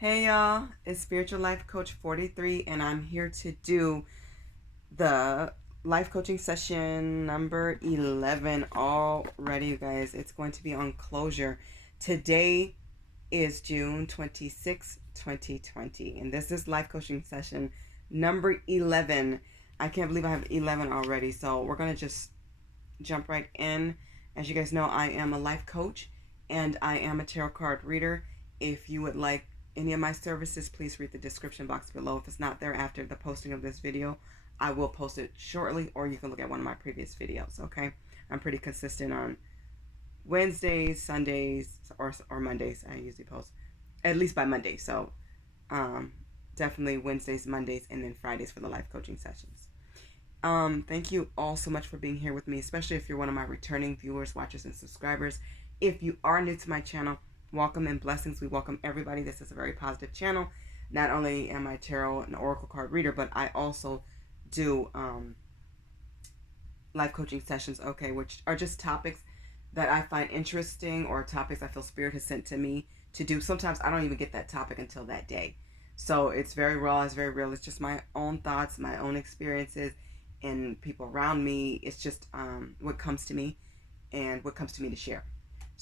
Hey y'all, it's SpiritualLifeCoach43 and I'm here to do the life coaching session number 11 already, you guys. It's going to be on closure. Today is June 26, 2020, and this is life coaching session number 11. I can't believe I have 11 already, so we're going to just jump right in. As you guys know, I am a life coach and I am a tarot card reader. If you would like any of my services, please read the description box below. If it's not there after the posting of this video, I will post it shortly, or you can look at one of my previous videos, okay? I'm pretty consistent on Wednesdays, Sundays, or Mondays. I usually post at least by Monday. So definitely Wednesdays, Mondays, and then Fridays for the life coaching sessions. Thank you all so much for being here with me, especially if you're one of my returning viewers, watchers, and subscribers. If you are new to my channel, welcome and blessings. We welcome everybody. This is a very positive channel. Not only am I tarot and oracle card reader, but I also do life coaching sessions, okay, which are just topics that I find interesting or topics I feel Spirit has sent to me to do. Sometimes I don't even get that topic until that day. So it's very raw, it's very real. It's just my own thoughts, my own experiences, and people around me. It's just what comes to me and what comes to me to share.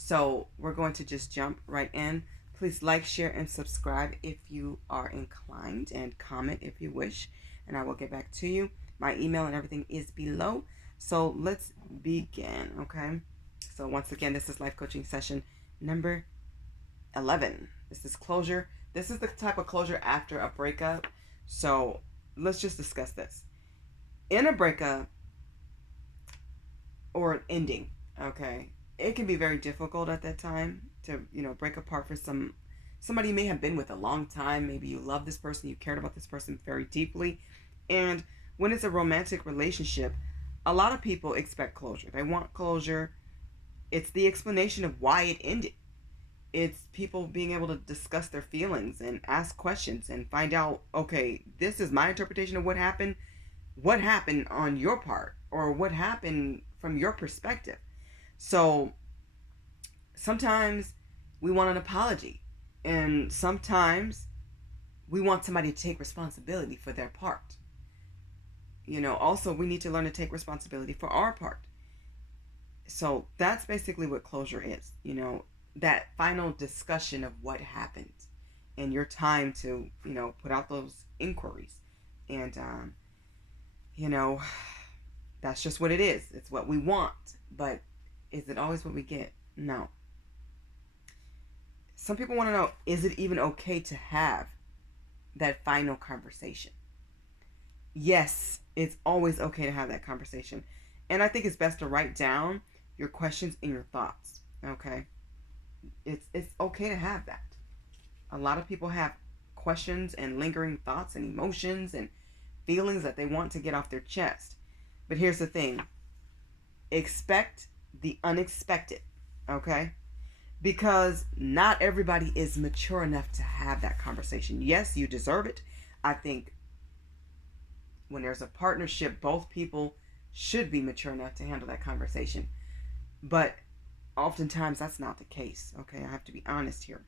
So we're going to just jump right in. Please like, share, and subscribe if you are inclined, and comment if you wish, and I will get back to you. My email and everything is below. So let's begin, okay? So once again, this is life coaching session number 11. This is closure. This is the type of closure after a breakup. So let's just discuss this. In a breakup or an ending, okay, it can be very difficult at that time to, break apart for somebody you may have been with a long time. Maybe you love this person, you cared about this person very deeply. And when it's a romantic relationship, a lot of people expect closure. They want closure. It's the explanation of why it ended. It's people being able to discuss their feelings and ask questions and find out, okay, this is my interpretation of what happened. What happened on your part, or what happened from your perspective? So sometimes we want an apology, and sometimes we want somebody to take responsibility for their part. Also we need to learn to take responsibility for our part. So that's basically what closure is, that final discussion of what happened and your time to, put out those inquiries. And, that's just what it is. It's what we want. But is it always what we get? No. Some people want to know, is it even okay to have that final conversation? Yes, it's always okay to have that conversation. And I think it's best to write down your questions and your thoughts. Okay? It's okay to have that. A lot of people have questions and lingering thoughts and emotions and feelings that they want to get off their chest. But here's the thing. Expect the unexpected, okay? Because not everybody is mature enough to have that conversation. Yes, you deserve it. I think when there's a partnership, both people should be mature enough to handle that conversation. But oftentimes that's not the case, okay? I have to be honest here.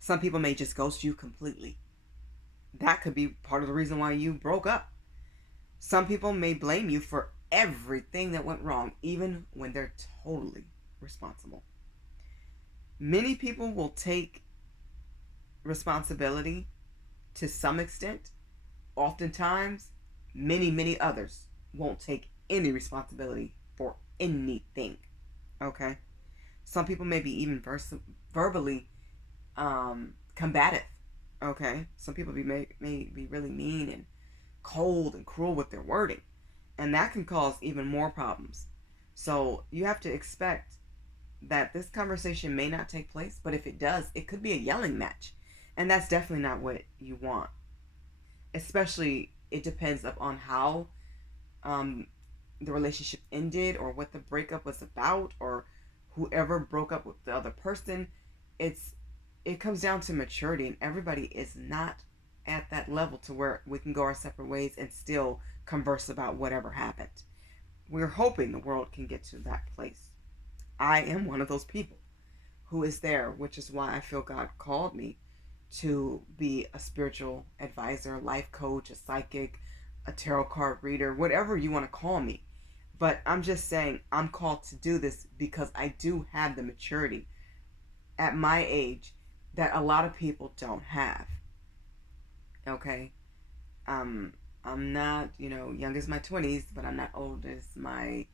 Some people may just ghost you completely. That could be part of the reason why you broke up. Some people may blame you for everything that went wrong, even when they're totally responsible. Many people will take responsibility to some extent. Oftentimes, many others won't take any responsibility for anything. Okay? Some people may be even verbally combative. Okay? Some people may be really mean and cold and cruel with their wording. And that can cause even more problems. So you have to expect that this conversation may not take place, but if it does, it could be a yelling match. And that's definitely not what you want. Especially, it depends upon how the relationship ended, or what the breakup was about, or whoever broke up with the other person. It comes down to maturity, and everybody is not at that level to where we can go our separate ways and still converse about whatever happened. We're hoping the world can get to that place. I am one of those people who is there, which is why I feel God called me to be a spiritual advisor, life coach, a psychic, a tarot card reader, whatever you want to call me. But I'm just saying I'm called to do this because I do have the maturity at my age that a lot of people don't have. Okay? I'm not, young as my 20s, but I'm not old as my,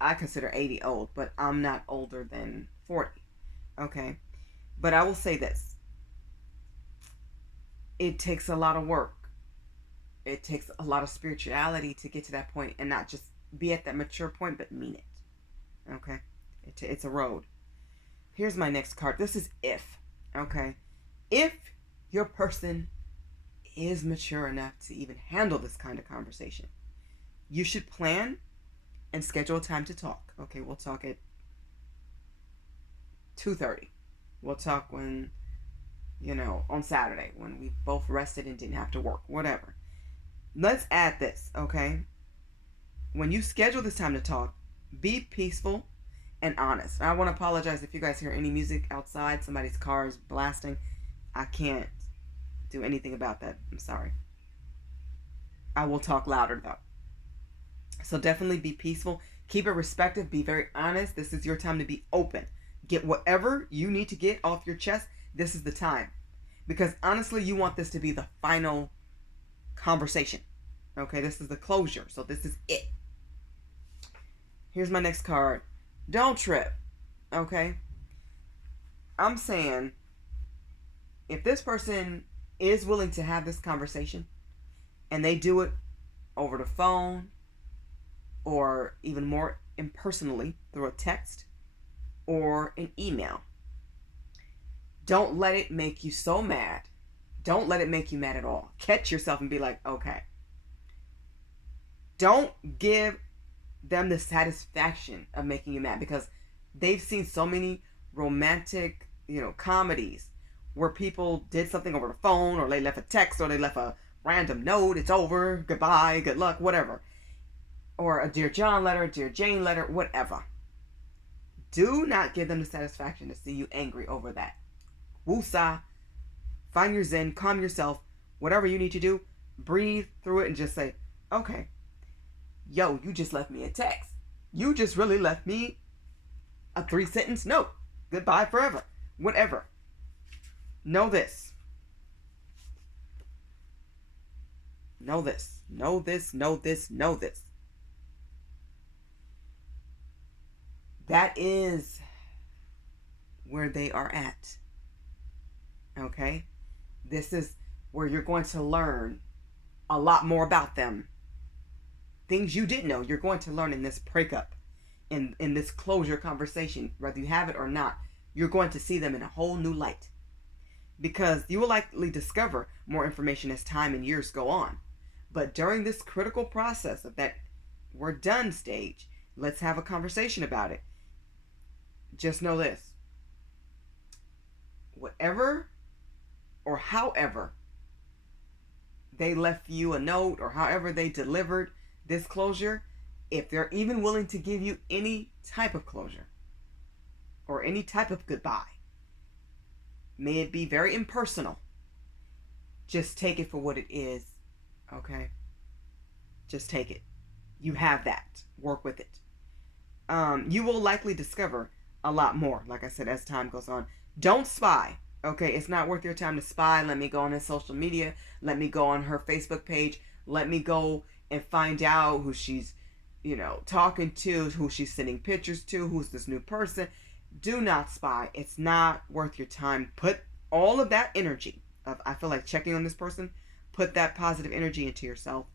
I consider 80 old, but I'm not older than 40. Okay? But I will say this. It takes a lot of work. It takes a lot of spirituality to get to that point and not just be at that mature point, but mean it. Okay? It's a road. Here's my next card. This is if. Okay? If your person is mature enough to even handle this kind of conversation, you should plan and schedule a time to talk. Okay? We'll talk at 2:30. We'll talk when, on Saturday when we both rested and didn't have to work. Whatever. Let's add this, okay? When you schedule this time to talk, be peaceful and honest. I want to apologize if you guys hear any music outside. Somebody's car is blasting. I can't do anything about that. I'm sorry. I will talk louder though. So definitely be peaceful. Keep it respectful. Be very honest. This is your time to be open. Get whatever you need to get off your chest. This is the time. Because honestly, you want this to be the final conversation. Okay, this is the closure. So this is it. Here's my next card. Don't trip. Okay? I'm saying if this person is willing to have this conversation and they do it over the phone or even more impersonally through a text or an email, don't let it make you so mad. Don't let it make you mad at all. Catch yourself and be like, okay. Don't give them the satisfaction of making you mad, because they've seen so many romantic, comedies where people did something over the phone, or they left a text, or they left a random note. It's over. Goodbye. Good luck. Whatever. Or a Dear John letter, Dear Jane letter, whatever. Do not give them the satisfaction to see you angry over that. Woosah. Find your zen, calm yourself, whatever you need to do, breathe through it and just say, okay, yo, you just left me a text. You just really left me a 3-sentence note. Goodbye forever. Whatever. Know this. Know this. Know this. Know this. Know this. That is where they are at. Okay? This is where you're going to learn a lot more about them. Things you didn't know, you're going to learn in this breakup, in this closure conversation, whether you have it or not. You're going to see them in a whole new light, because you will likely discover more information as time and years go on. But during this critical process of that we're done stage, let's have a conversation about it. Just know this. Whatever or however they left you a note, or however they delivered this closure, if they're even willing to give you any type of closure or any type of goodbye, may it be very impersonal, just take it for what it is. Okay? Just take it. You have that. Work with it. You will likely discover a lot more, like I said, as time goes on. Don't spy. Okay, it's not worth your time to spy. Let me go on his social media. Let me go on her Facebook page. Let me go and find out who she's, talking to, who she's sending pictures to, who's this new person. Do not spy. It's not worth your time. Put all of that energy of, I feel like, checking on this person. Put that positive energy into yourself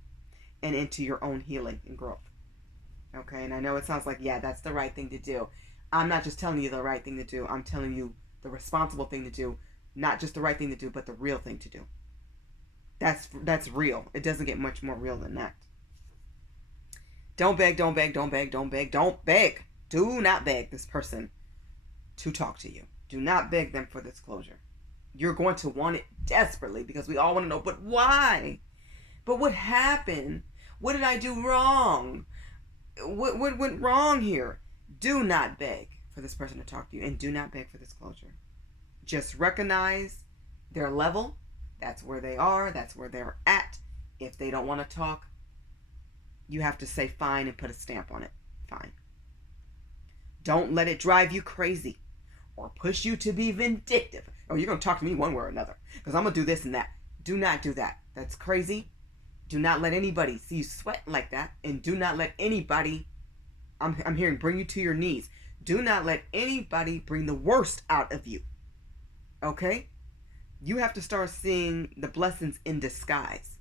and into your own healing and growth. Okay, and I know it sounds like, yeah, that's the right thing to do. I'm not just telling you the right thing to do. I'm telling you the responsible thing to do. Not just the right thing to do, but the real thing to do. That's real. It doesn't get much more real than that. Don't beg, don't beg, don't beg, don't beg, don't beg. Do not beg this person to talk to you. Do not beg them for this closure. You're going to want it desperately, because we all want to know, but why? But what happened? What did I do wrong? What went wrong here? Do not beg for this person to talk to you, and do not beg for this closure. Just recognize their level. That's where they are. That's where they're at. If they don't want to talk, you have to say fine and put a stamp on it. Fine. Don't let it drive you crazy or push you to be vindictive. Oh, you're going to talk to me one way or another because I'm going to do this and that. Do not do that. That's crazy. Do not let anybody see you sweat like that. And do not let anybody, I'm hearing, bring you to your knees. Do not let anybody bring the worst out of you. Okay? You have to start seeing the blessings in disguise.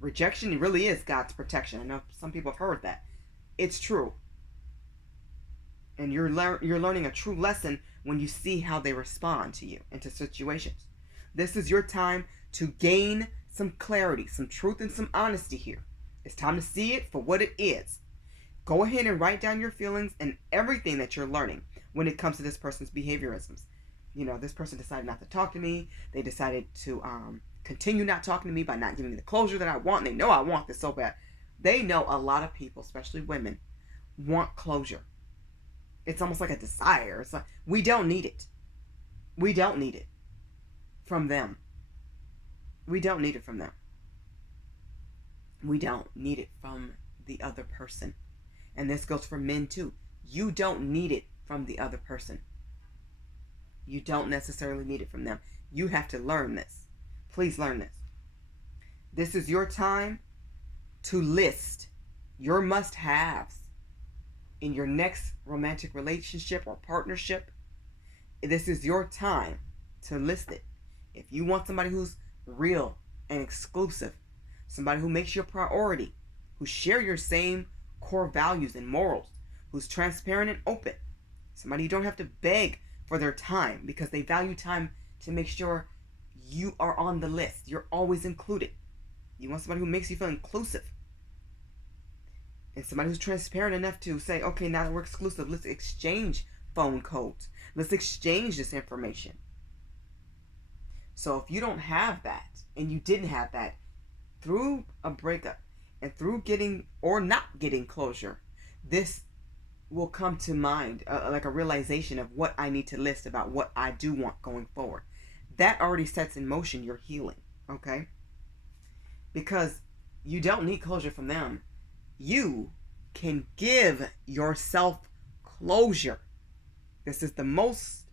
Rejection really is God's protection. I know some people have heard that. It's true. And you're learning a true lesson when you see how they respond to you into situations. This is your time to gain some clarity, some truth, and some honesty here. It's time to see it for what it is. Go ahead and write down your feelings and everything that you're learning when it comes to this person's behaviorisms. You know, this person decided not to talk to me. They decided to continue not talking to me by not giving me the closure that I want. They know I want this so bad. They know a lot of people, especially women, want closure. It's almost like a desire. It's like, we don't need it. We don't need it from them. We don't need it from them. We don't need it from the other person. And this goes for men too. You don't need it from the other person. You don't necessarily need it from them. You have to learn this. Please learn this. This is your time to list your must-haves in your next romantic relationship or partnership. This is your time to list it. If you want somebody who's real and exclusive, somebody who makes you a priority, who share your same core values and morals, who's transparent and open, somebody you don't have to beg for their time because they value time to make sure you are on the list. You're always included. You want somebody who makes you feel inclusive. And somebody who's transparent enough to say, okay, now that we're exclusive, let's exchange phone codes. Let's exchange this information. So if you don't have that, and you didn't have that through a breakup and through getting or not getting closure, this will come to mind, like a realization of what I need to list about what I do want going forward. That already sets in motion your healing, okay? Because you don't need closure from them. You can give yourself closure. This is the most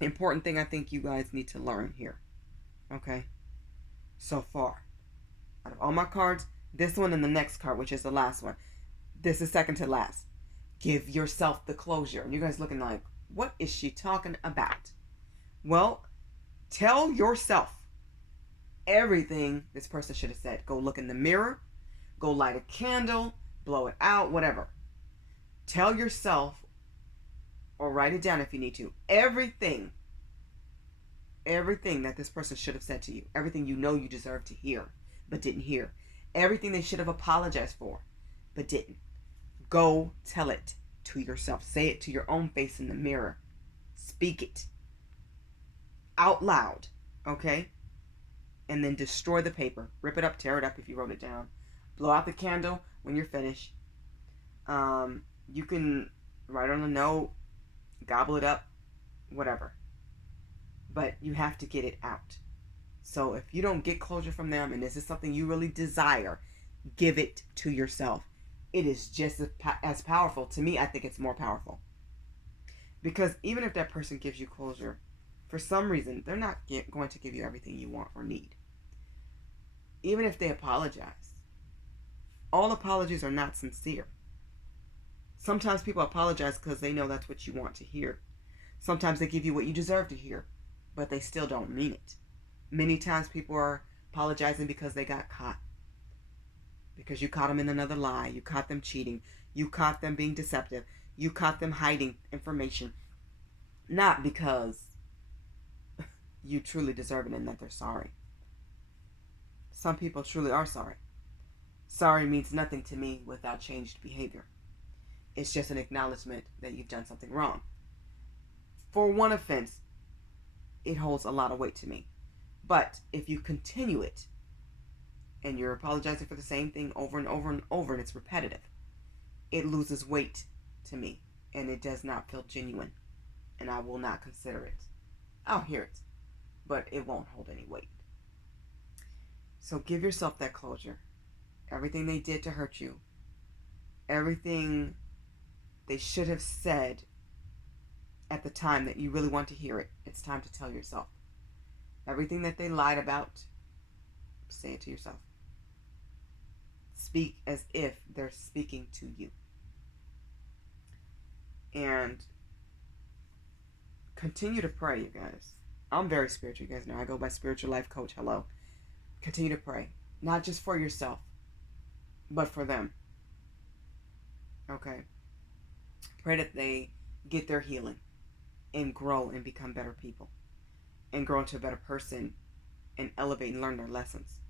important thing I think you guys need to learn here, okay? So far, out of all my cards, this one and the next card, which is the last one, this is second to last. Give yourself the closure. And you guys looking like, what is she talking about? Well, tell yourself everything this person should have said. Go look in the mirror. Go light a candle. Blow it out. Whatever. Tell yourself, or write it down if you need to, everything that this person should have said to you. Everything you know you deserve to hear, but didn't hear. Everything they should have apologized for, but didn't. Go tell it to yourself. Say it to your own face in the mirror. Speak it out loud, okay? And then destroy the paper. Rip it up, tear it up if you wrote it down. Blow out the candle when you're finished. You can write on a note, gobble it up, whatever. But you have to get it out. So if you don't get closure from them, and this is something you really desire, give it to yourself. It is just as powerful. To me, I think it's more powerful. Because even if that person gives you closure, for some reason, they're not going to give you everything you want or need. Even if they apologize, all apologies are not sincere. Sometimes people apologize because they know that's what you want to hear. Sometimes they give you what you deserve to hear, but they still don't mean it. Many times people are apologizing because they got caught. Because you caught them in another lie. You caught them cheating. You caught them being deceptive. You caught them hiding information. Not because you truly deserve it and that they're sorry. Some people truly are sorry. Sorry means nothing to me without changed behavior. It's just an acknowledgement that you've done something wrong. For one offense, it holds a lot of weight to me. But if you continue it, and you're apologizing for the same thing over and over and over, and it's repetitive, it loses weight to me, and it does not feel genuine, and I will not consider it. I'll hear it, but it won't hold any weight. So give yourself that closure. Everything they did to hurt you, everything they should have said at the time that you really want to hear it, it's time to tell yourself. Everything that they lied about, say it to yourself. Speak as if they're speaking to you. And continue to pray, you guys. I'm very spiritual, you guys know. I go by Spiritual Life Coach. Hello. Continue to pray. Not just for yourself, but for them. Okay? Pray that they get their healing and grow and become better people. And grow into a better person and elevate and learn their lessons.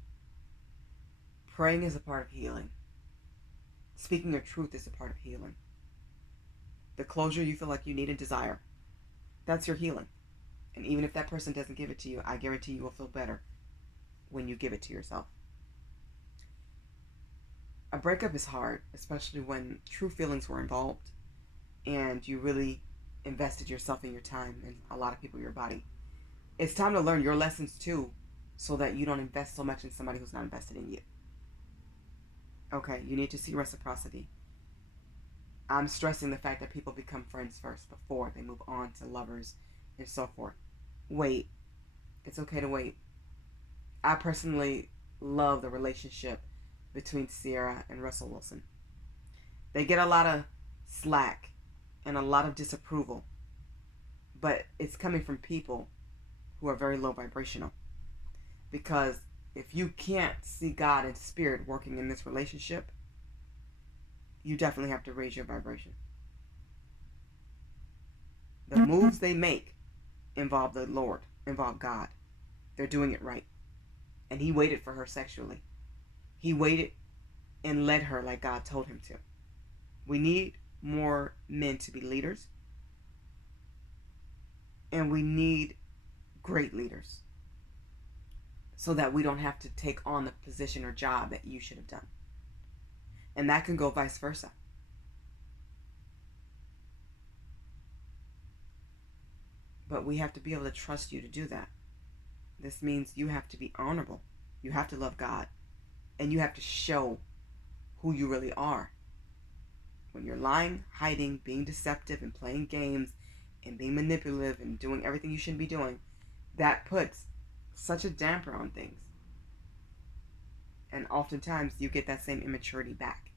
Praying is a part of healing. Speaking your truth is a part of healing. The closure you feel like you need and desire, that's your healing. And even if that person doesn't give it to you, I guarantee you will feel better when you give it to yourself. A breakup is hard, especially when true feelings were involved and you really invested yourself and your time and a lot of people, your body. It's time to learn your lessons too, so that you don't invest so much in somebody who's not invested in you. Okay, you need to see reciprocity. I'm stressing the fact that people become friends first before they move on to lovers and so forth. Wait. It's okay to wait. I personally love the relationship between Sierra and Russell Wilson. They get a lot of slack and a lot of disapproval, but it's coming from people who are very low vibrational. Because if you can't see God and Spirit working in this relationship, you definitely have to raise your vibration. The moves they make involve the Lord, involve God. They're doing it right. And he waited for her sexually. He waited and led her like God told him to. We need more men to be leaders. And we need great leaders. So that we don't have to take on the position or job that you should have done. And that can go vice versa. But we have to be able to trust you to do that. This means you have to be honorable. You have to love God. And you have to show who you really are. When you're lying, hiding, being deceptive, and playing games, and being manipulative, and doing everything you shouldn't be doing, that puts such a damper on things. And oftentimes you get that same immaturity back.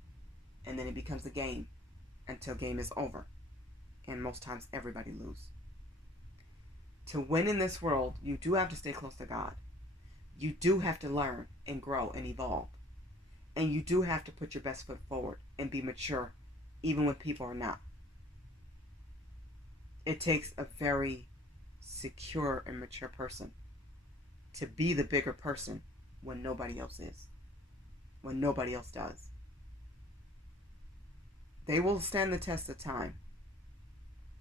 And then it becomes a game until game is over. And most times everybody loses. To win in this world, you do have to stay close to God. You do have to learn and grow and evolve. And you do have to put your best foot forward and be mature, even when people are not. It takes a very secure and mature person to be the bigger person when nobody else is. When nobody else does. They will stand the test of time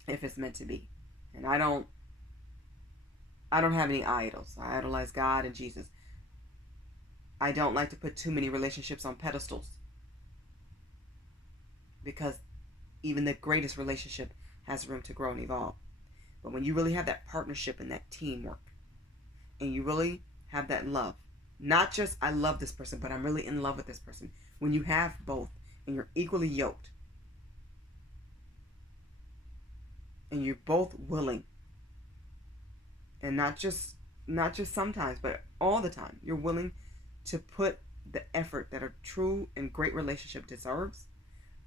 if it's meant to be. And I don't have any idols. I idolize God and Jesus. I don't like to put too many relationships on pedestals. Because even the greatest relationship has room to grow and evolve. But when you really have that partnership and that teamwork, and you really have that love, not just I love this person, but I'm really in love with this person. When you have both and you're equally yoked, and you're both willing, and not just sometimes, but all the time, you're willing to put the effort that a true and great relationship deserves,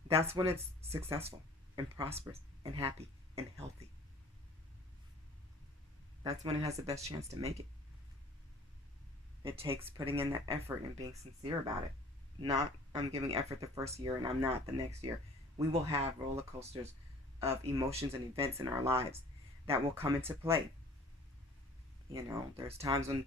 that's when it's successful and prosperous and happy and healthy. That's when it has the best chance to make it. It takes putting in that effort and being sincere about it. Not, I'm giving effort the first year and I'm not the next year. We will have roller coasters of emotions and events in our lives that will come into play. You know, there's times when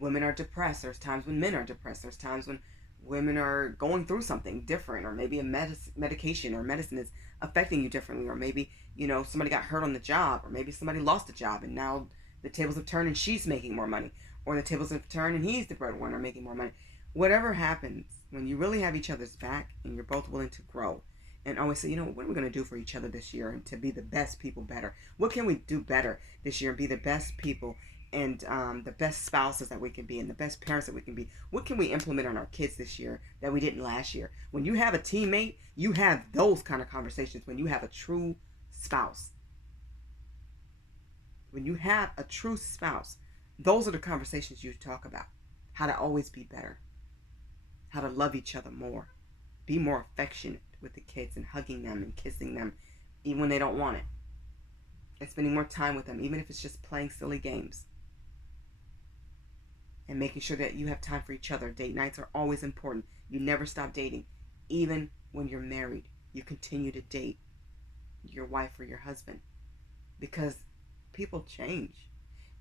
women are depressed. There's times when men are depressed. There's times when women are going through something different, or maybe a medication or medicine is affecting you differently, or maybe, you know, somebody got hurt on the job, or maybe somebody lost a job and now the tables have turned and she's making more money, or the tables have turned and he's the breadwinner making more money. Whatever happens, when you really have each other's back and you're both willing to grow and always say, what are we going to do for each other this year and to be the best people better? What can we do better this year and be the best people and the best spouses that we can be and the best parents that we can be? What can we implement on our kids this year that we didn't last year? When you have a teammate, you have those kind of conversations when you have a true spouse. When you have a true spouse, those are the conversations you talk about. How to always be better. How to love each other more. Be more affectionate with the kids and hugging them and kissing them even when they don't want it. And spending more time with them, even if it's just playing silly games. And making sure that you have time for each other. Date nights are always important. You never stop dating. Even when you're married, you continue to date your wife or your husband. Because people change.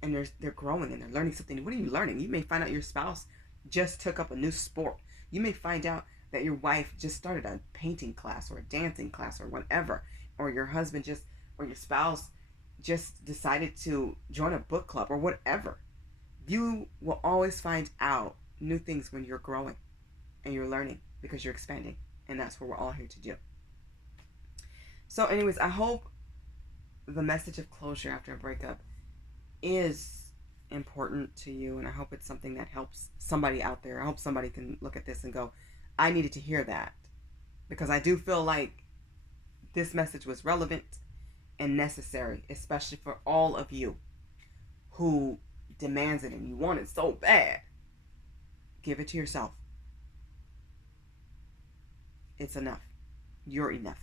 And they're growing and they're learning something. What are you learning? You may find out your spouse just took up a new sport. You may find out that your wife just started a painting class or a dancing class or whatever. Or your husband or your spouse just decided to join a book club or whatever. You will always find out new things when you're growing and you're learning because you're expanding. And that's what we're all here to do. So anyways, I hope the message of closure after a breakup is important to you, and I hope it's something that helps somebody out there. I hope somebody can look at this and go, I needed to hear that, because I do feel like this message was relevant and necessary, especially for all of you who demands it and you want it so bad. Give it to yourself. It's enough. You're enough.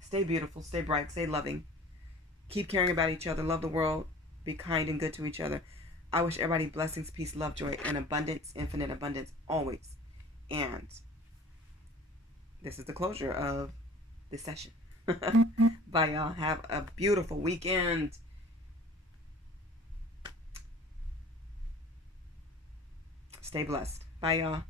Stay beautiful, stay bright, stay loving. Keep caring about each other, love the world. Be kind and good to each other. I wish everybody blessings, peace, love, joy, and abundance, infinite abundance, always. And this is the closure of this session. Bye, y'all. Have a beautiful weekend. Stay blessed. Bye, y'all.